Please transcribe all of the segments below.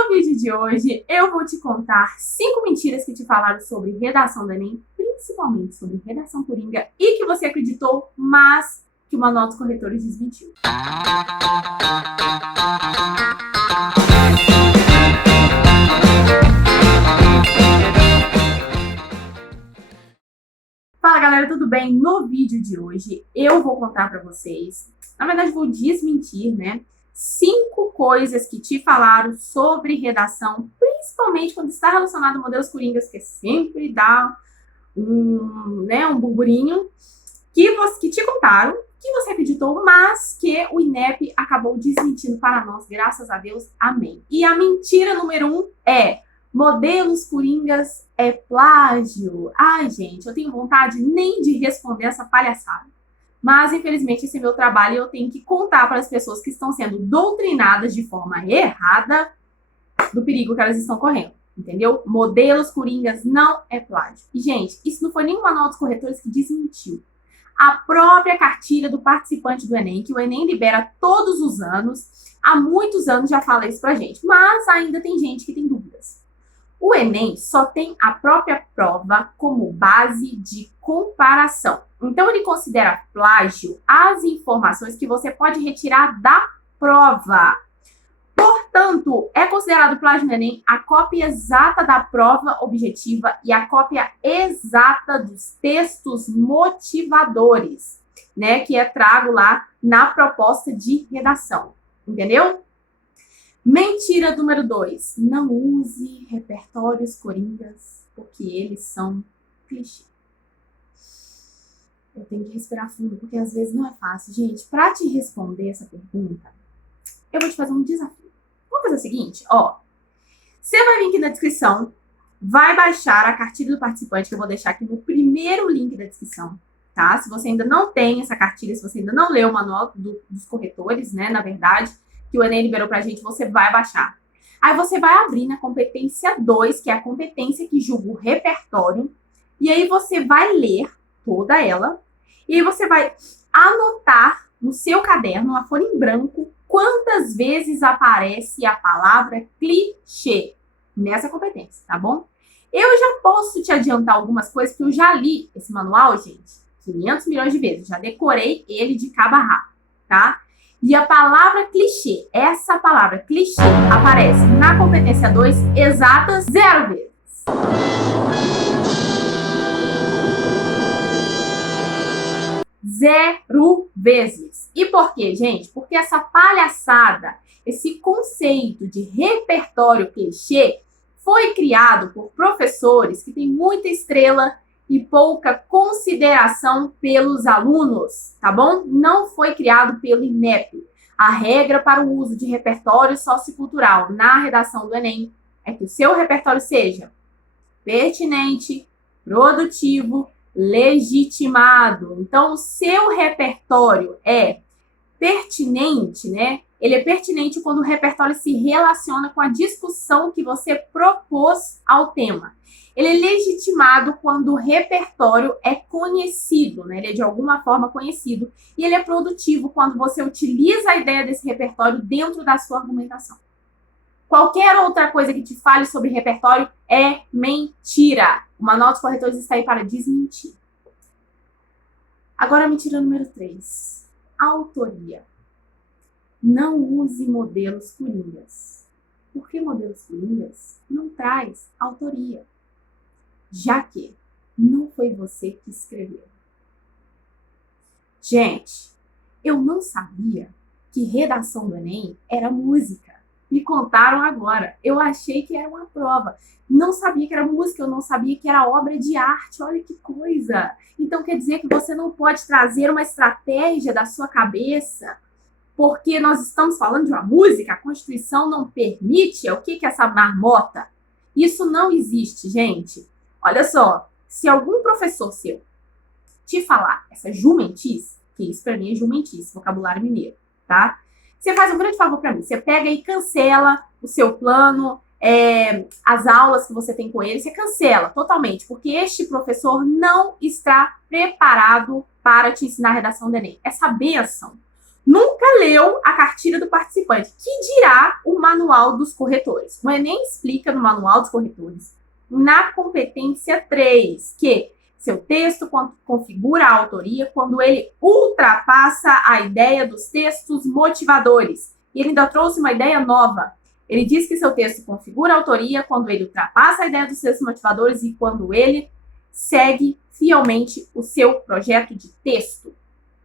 No vídeo de hoje, eu vou te contar 5 mentiras que te falaram sobre redação do Enem, principalmente sobre redação coringa, e que você acreditou, mas que o Manual dos Corretores desmentiu. Fala galera, tudo bem? No vídeo de hoje, eu vou contar pra vocês, na verdade vou desmentir, né? 5 coisas que te falaram sobre redação, principalmente quando está relacionado a modelos coringas, que sempre dá um burburinho, que te contaram, que você acreditou, mas que o INEP acabou desmentindo para nós, graças a Deus, amém. E a mentira número 1 é: modelos coringas é plágio. Ai, gente, eu tenho vontade nem de responder essa palhaçada. Mas, infelizmente, esse é meu trabalho e eu tenho que contar para as pessoas que estão sendo doutrinadas de forma errada do perigo que elas estão correndo, entendeu? Modelos coringas não é plágio. E, gente, isso não foi nem o Manual dos Corretores que desmentiu. A própria cartilha do participante do Enem, que o Enem libera todos os anos, há muitos anos já fala isso pra gente, mas ainda tem gente que tem dúvidas. O Enem só tem a própria prova como base de comparação. Então, ele considera plágio as informações que você pode retirar da prova. Portanto, é considerado plágio no Enem a cópia exata da prova objetiva e a cópia exata dos textos motivadores, né, que é trago lá na proposta de redação. Entendeu? Mentira número 2. Não use repertórios coringas, porque eles são clichê. Eu tenho que respirar fundo, porque às vezes não é fácil. Gente, para te responder essa pergunta, eu vou te fazer um desafio. Vamos fazer o seguinte, ó. Você vai vir aqui na descrição, vai baixar a cartilha do participante, que eu vou deixar aqui no primeiro link da descrição, tá? Se você ainda não tem essa cartilha, se você ainda não leu o Manual dos Corretores, né, na verdade, que o Enem liberou pra gente, você vai baixar. Aí você vai abrir na competência 2, que é a competência que julga o repertório, e aí você vai ler toda ela, e aí você vai anotar no seu caderno, uma folha em branco, quantas vezes aparece a palavra clichê nessa competência, tá bom? Eu já posso te adiantar algumas coisas, porque eu já li esse manual, gente, 500 milhões de vezes, já decorei ele de cabo a rabo, tá? E a palavra clichê, essa palavra clichê, aparece na competência 2 exatas 0 vezes. 0 vezes. E por quê, gente? Porque essa palhaçada, esse conceito de repertório clichê, foi criado por professores que têm muita estrela e pouca consideração pelos alunos, tá bom? Não foi criado pelo INEP. A regra para o uso de repertório sociocultural na redação do Enem é que o seu repertório seja pertinente, produtivo, legitimado. Então, o seu repertório é pertinente, né? Ele é pertinente quando o repertório se relaciona com a discussão que você propôs ao tema. Ele é legitimado quando o repertório é conhecido, né? Ele é de alguma forma conhecido. E ele é produtivo quando você utiliza a ideia desse repertório dentro da sua argumentação. Qualquer outra coisa que te fale sobre repertório é mentira. O Manual dos Corretores está aí para desmentir. Agora a mentira número 3. Autoria. Não use modelos coringas. Por que modelos coringas? Não traz autoria. Já que não foi você que escreveu. Gente, eu não sabia que redação do Enem era música. Me contaram agora. Eu achei que era uma prova. Não sabia que era música, eu não sabia que era obra de arte. Olha que coisa! Então quer dizer que você não pode trazer uma estratégia da sua cabeça porque nós estamos falando de uma música, a Constituição não permite. É o que é essa marmota? Isso não existe, gente. Olha só, se algum professor seu te falar essa jumentice, que isso pra mim é jumentice, vocabulário mineiro, tá? Você faz um grande favor para mim. Você pega e cancela o seu plano, as aulas que você tem com ele, você cancela totalmente, porque este professor não está preparado para te ensinar a redação do Enem. Essa bênção nunca leu a cartilha do participante, que dirá o manual dos corretores. O Enem explica no manual dos corretores, na competência 3, que seu texto configura a autoria quando ele ultrapassa a ideia dos textos motivadores. E ele ainda trouxe uma ideia nova. Ele diz que seu texto configura a autoria quando ele ultrapassa a ideia dos textos motivadores e quando ele segue fielmente o seu projeto de texto.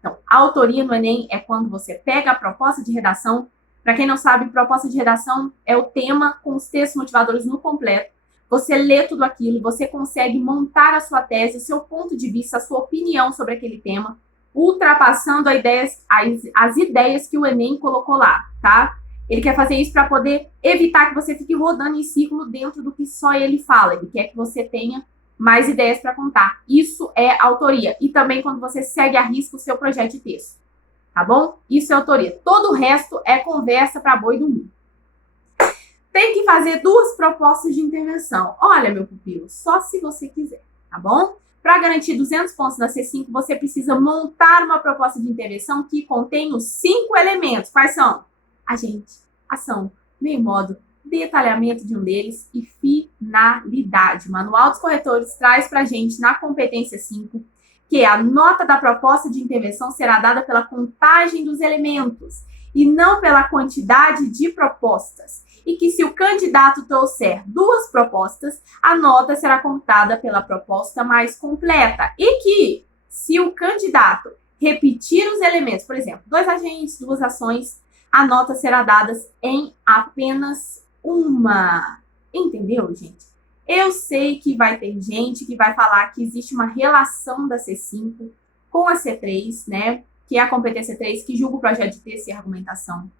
Então, a autoria no Enem é quando você pega a proposta de redação. Para quem não sabe, proposta de redação é o tema com os textos motivadores no completo. Você lê tudo aquilo, você consegue montar a sua tese, o seu ponto de vista, a sua opinião sobre aquele tema, ultrapassando as ideias que o Enem colocou lá, tá? Ele quer fazer isso para poder evitar que você fique rodando em círculo dentro do que só ele fala. Ele quer que você tenha mais ideias para contar. Isso é autoria. E também quando você segue à risca o seu projeto de texto. Tá bom? Isso é autoria. Todo o resto é conversa para boi dormir. Tem que fazer 2 propostas de intervenção. Olha, meu pupilo, só se você quiser, tá bom? Para garantir 200 pontos na C5, você precisa montar uma proposta de intervenção que contém os 5 elementos. Quais são? Agente, ação, meio modo, detalhamento de um deles e finalidade. O Manual dos Corretores traz para a gente, na competência 5, que a nota da proposta de intervenção será dada pela contagem dos elementos e não pela quantidade de propostas. E que se o candidato trouxer 2 propostas, a nota será contada pela proposta mais completa. E que se o candidato repetir os elementos, por exemplo, 2 agentes, 2 ações, a nota será dada em apenas uma. Entendeu, gente? Eu sei que vai ter gente que vai falar que existe uma relação da C5 com a C3, né? Que é a competência 3, que julga o projeto de texto e argumentação.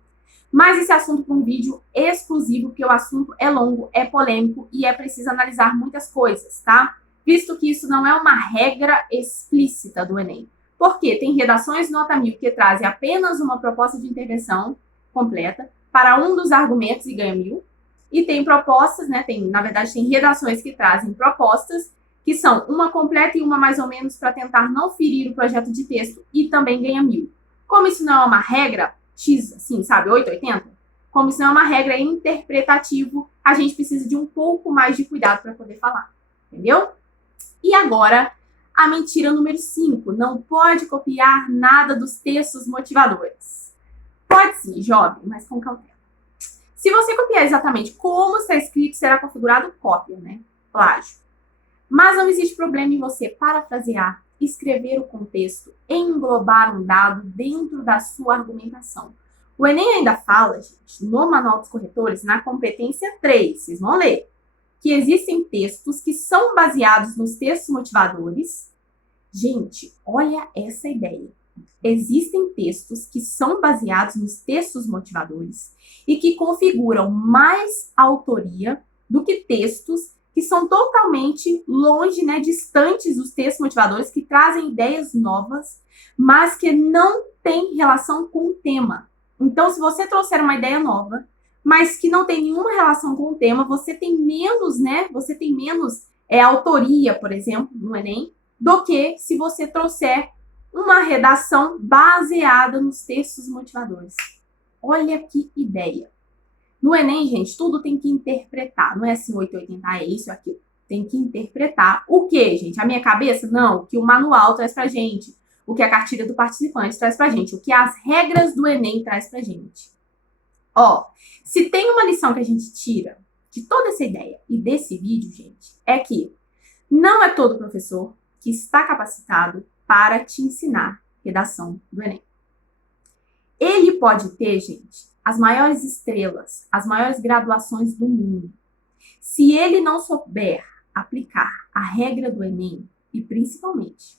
Mas esse assunto para um vídeo exclusivo, porque o assunto é longo, é polêmico e é preciso analisar muitas coisas, tá? Visto que isso não é uma regra explícita do Enem. Porque tem redações nota 1000 que trazem apenas uma proposta de intervenção completa para um dos argumentos e ganha 1000. E tem propostas, né? Na verdade, tem redações que trazem propostas que são uma completa e uma mais ou menos para tentar não ferir o projeto de texto e também ganha 1000. Como isso não é uma regra X, assim, sabe, 880? Como isso não é uma regra interpretativo, a gente precisa de um pouco mais de cuidado para poder falar, entendeu? E agora, a mentira número 5. Não pode copiar nada dos textos motivadores. Pode sim, jovem, mas com cautela. Se você copiar exatamente como está escrito, será configurado cópia, né? Plágio. Mas não existe problema em você parafrasear, escrever o contexto, englobar um dado dentro da sua argumentação. O Enem ainda fala, gente, no Manual dos Corretores, na competência 3, vocês vão ler, que existem textos que são baseados nos textos motivadores. Gente, olha essa ideia. Existem textos que são baseados nos textos motivadores e que configuram mais autoria do que textos que são totalmente longe, né, distantes dos textos motivadores, que trazem ideias novas, mas que não têm relação com o tema. Então, se você trouxer uma ideia nova, mas que não tem nenhuma relação com o tema, você tem menos, né, autoria, por exemplo, no Enem, do que se você trouxer uma redação baseada nos textos motivadores. Olha que ideia. No Enem, gente, tudo tem que interpretar. Não é assim, 880, é isso, aquilo. Tem que interpretar. O que, gente? A minha cabeça? Não. O que o manual traz pra gente. O que a cartilha do participante traz pra gente. O que as regras do Enem traz pra gente. Ó, se tem uma lição que a gente tira de toda essa ideia e desse vídeo, gente, é que não é todo professor que está capacitado para te ensinar redação do Enem. Ele pode ter, gente, as maiores estrelas, as maiores graduações do mundo. Se ele não souber aplicar a regra do Enem, e principalmente,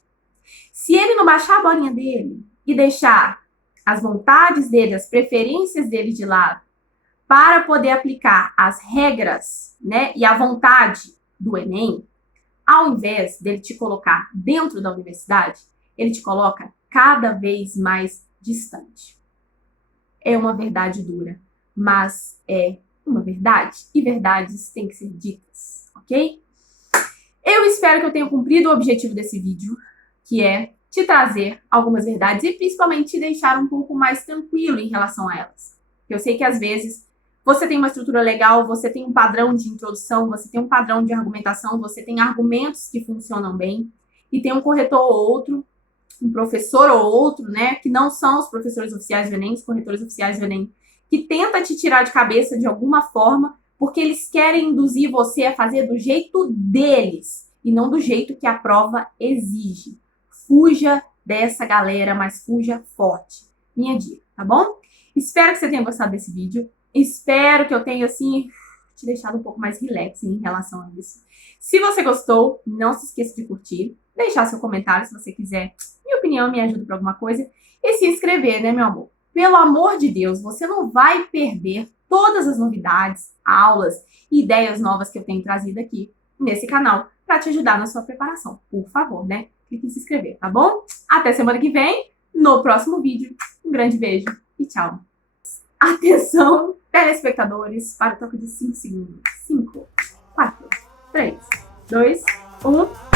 se ele não baixar a bolinha dele e deixar as vontades dele, as preferências dele de lado, para poder aplicar as regras, né, e a vontade do Enem, ao invés dele te colocar dentro da universidade, ele te coloca cada vez mais distante. É uma verdade dura, mas é uma verdade, e verdades têm que ser ditas, ok? Eu espero que eu tenha cumprido o objetivo desse vídeo, que é te trazer algumas verdades e principalmente te deixar um pouco mais tranquilo em relação a elas. Eu sei que às vezes você tem uma estrutura legal, você tem um padrão de introdução, você tem um padrão de argumentação, você tem argumentos que funcionam bem e tem um corretor ou outro, um professor ou outro, né, que não são os professores oficiais do Enem, os corretores oficiais do Enem, que tenta te tirar de cabeça de alguma forma, porque eles querem induzir você a fazer do jeito deles e não do jeito que a prova exige. Fuja dessa galera, mas fuja forte. Minha dica, tá bom? Espero que você tenha gostado desse vídeo. Espero que eu tenha, assim, te deixado um pouco mais relax em relação a isso. Se você gostou, não se esqueça de curtir, deixar seu comentário se você quiser. Minha opinião me ajuda para alguma coisa. E se inscrever, né, meu amor? Pelo amor de Deus, você não vai perder todas as novidades, aulas e ideias novas que eu tenho trazido aqui nesse canal para te ajudar na sua preparação. Por favor, né? Clique em se inscrever, tá bom? Até semana que vem, no próximo vídeo. Um grande beijo e tchau. Atenção, telespectadores, para o toque de 5 segundos. 5, 4, 3, 2, 1...